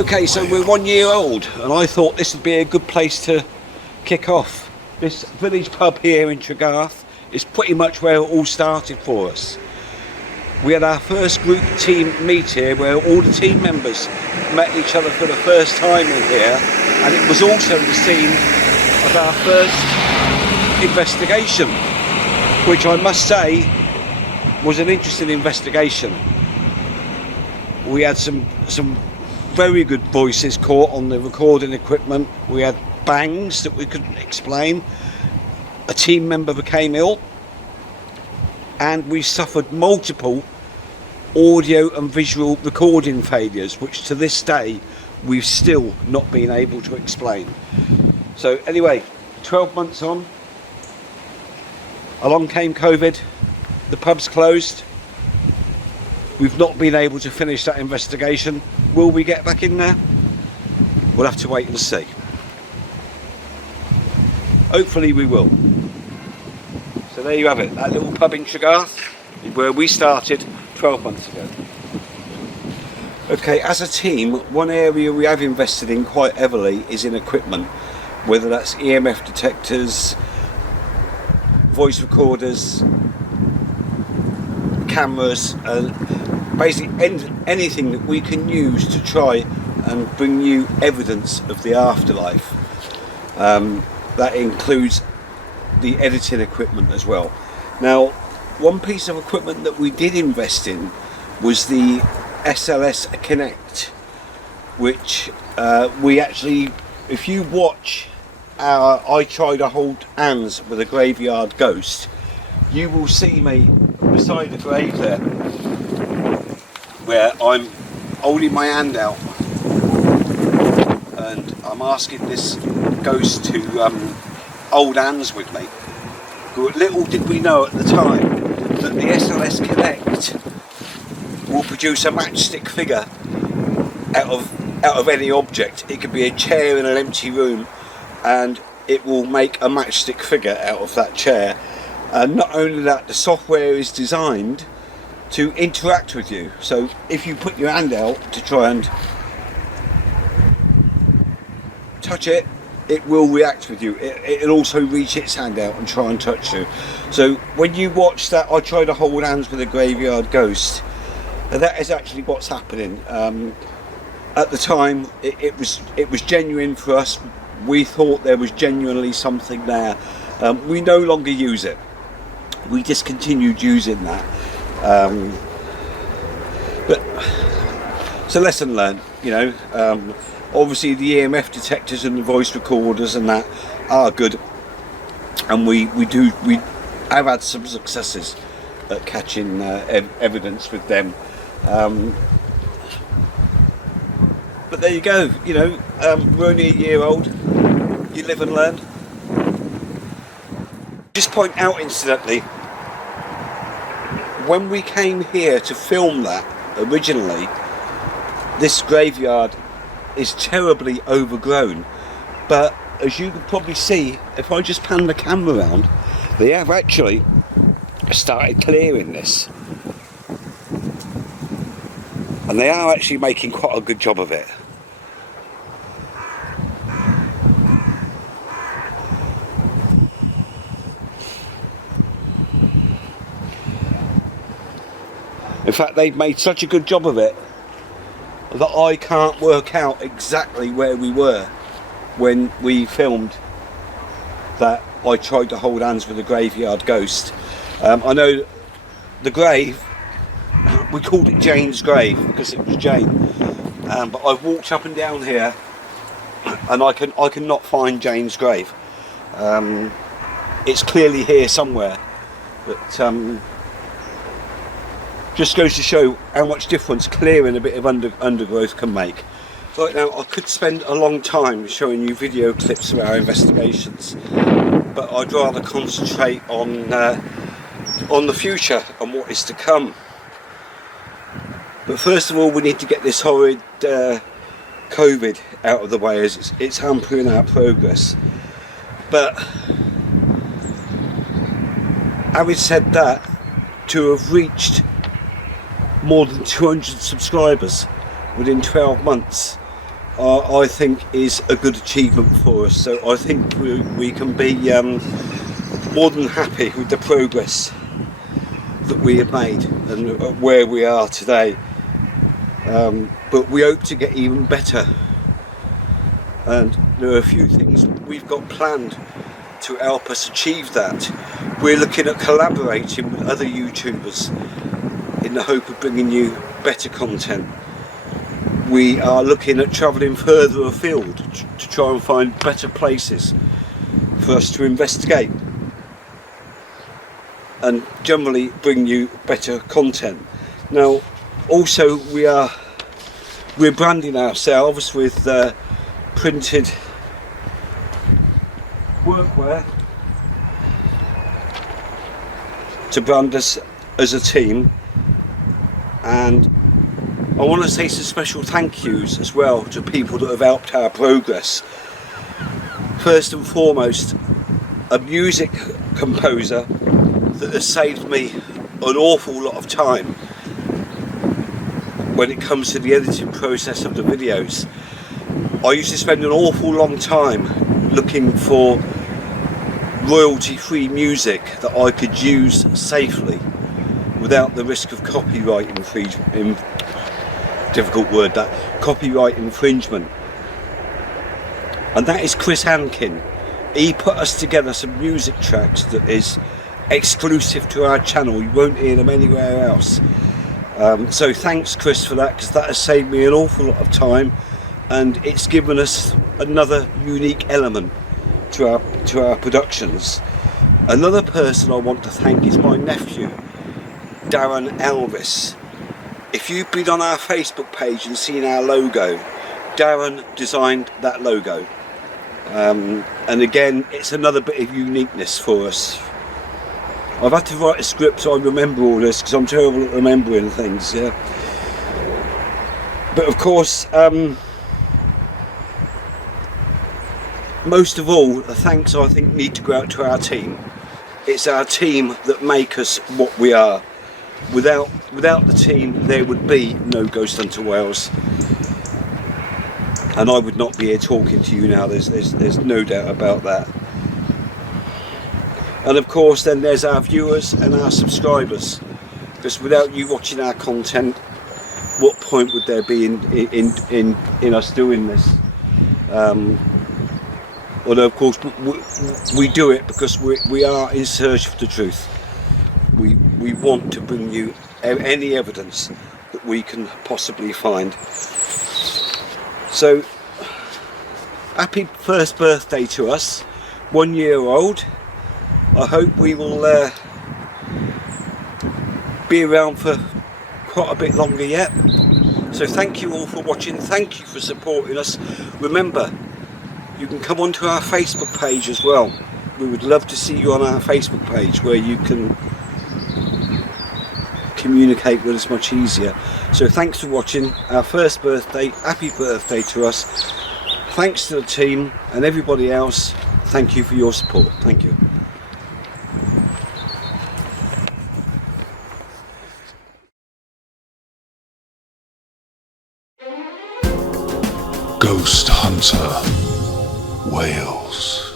Okay, so we're 1 year old, and I thought this would be a good place to kick off. This village pub here in Tregarth is pretty much where it all started for us. We had our first group team meet here where all the team members met each other for the first time in here, and it was also the scene of our first investigation, which I must say was an interesting investigation. We had some very good voices caught on the recording equipment. We had bangs that we couldn't explain. A team member became ill, and we suffered multiple audio and visual recording failures, which to this day we've still not been able to explain. So anyway, 12 months on, along came COVID, the pub's closed. We've not been able to finish that investigation. Will we get back in there? We'll have to wait and see. Hopefully we will. So there you have it, that little pub in Tregarth, where we started 12 months ago. Okay, as a team, one area we have invested in quite heavily is in equipment, whether that's EMF detectors, voice recorders, cameras, and basically anything that we can use to try and bring you evidence of the afterlife. That includes the editing equipment as well. Now, one piece of equipment that we did invest in was the SLS Connect, which we actually, if you watch our I Try to Hold Hands with a Graveyard Ghost, you will see me beside the grave there, where I'm holding my hand out and I'm asking this ghost to hold hands with me. But little did we know at the time that the SLS Connect will produce a matchstick figure out of any object. It could be a chair in an empty room, and it will make a matchstick figure out of that chair. And not only that, the software is designed to interact with you. So if you put your hand out to try and touch it, it will react with you. It'll also reach its hand out and try and touch you. So when you watch that I Try to Hold Hands with a Graveyard Ghost, that is actually what's happening. At the time, it was genuine for us. We thought there was genuinely something there. We no longer use it. We discontinued using that. But it's a lesson learned, you know. Obviously the EMF detectors and the voice recorders and that are good, and we have had some successes at catching evidence with them. But there you go, you know, we're only a year old. You live and learn. Just point out incidentally, when we came here to film that originally, this graveyard is terribly overgrown, but as you can probably see, if I just pan the camera around, they have actually started clearing this, and they are actually making quite a good job of it. In fact, they've made such a good job of it that I can't work out exactly where we were when we filmed that I Tried to Hold Hands with a Graveyard Ghost. I know the grave, we called it Jane's grave because it was Jane, but I've walked up and down here and I cannot find Jane's grave. It's clearly here somewhere, but just goes to show how much difference clearing a bit of undergrowth can make. Right now, I could spend a long time showing you video clips of our investigations, but I'd rather concentrate on the future and what is to come. But first of all, we need to get this horrid COVID out of the way, as it's hampering our progress. But having said that, to have reached more than 200 subscribers within 12 months I think is a good achievement for us. So I think we can be more than happy with the progress that we have made and where we are today. But we hope to get even better. And there are a few things we've got planned to help us achieve that. We're looking at collaborating with other YouTubers in the hope of bringing you better content. We are looking at travelling further afield to try and find better places for us to investigate and generally bring you better content. Now, also we're branding ourselves with printed workwear to brand us as a team, and I want to say some special thank yous as well to people that have helped our progress. First and foremost, a music composer that has saved me an awful lot of time when it comes to the editing process of the videos. I used to spend an awful long time looking for royalty-free music that I could use safely without the risk of copyright infringement. Copyright infringement. And that is Chris Hankin. He put us together some music tracks that is exclusive to our channel. You won't hear them anywhere else. So thanks, Chris, for that, because that has saved me an awful lot of time, and it's given us another unique element to our productions. Another person I want to thank is my nephew, Darren Elvis. If you've been on our Facebook page and seen our logo, Darren designed that logo. And again, it's another bit of uniqueness for us. I've had to write a script so I remember all this, because I'm terrible at remembering things, yeah. But of course, most of all, the thanks I think need to go out to our team. It's our team that make us what we are. Without the team, there would be no Ghosthunter Wales, and I would not be here talking to you now. There's no doubt about that. And of course, then there's our viewers and our subscribers, because without you watching our content, what point would there be in us doing this? Although of course we do it because we are in search for the truth. We want to bring you any evidence that we can possibly find. So, happy first birthday to us, 1 year old. I hope we will be around for quite a bit longer yet. So thank you all for watching, thank you for supporting us. Remember, you can come onto our Facebook page as well. We would love to see you on our Facebook page, where you can communicate with us much easier. So thanks for watching our first birthday. Happy birthday to us. Thanks to the team and everybody else. Thank you for your support. Thank you. Ghosthunter Wales.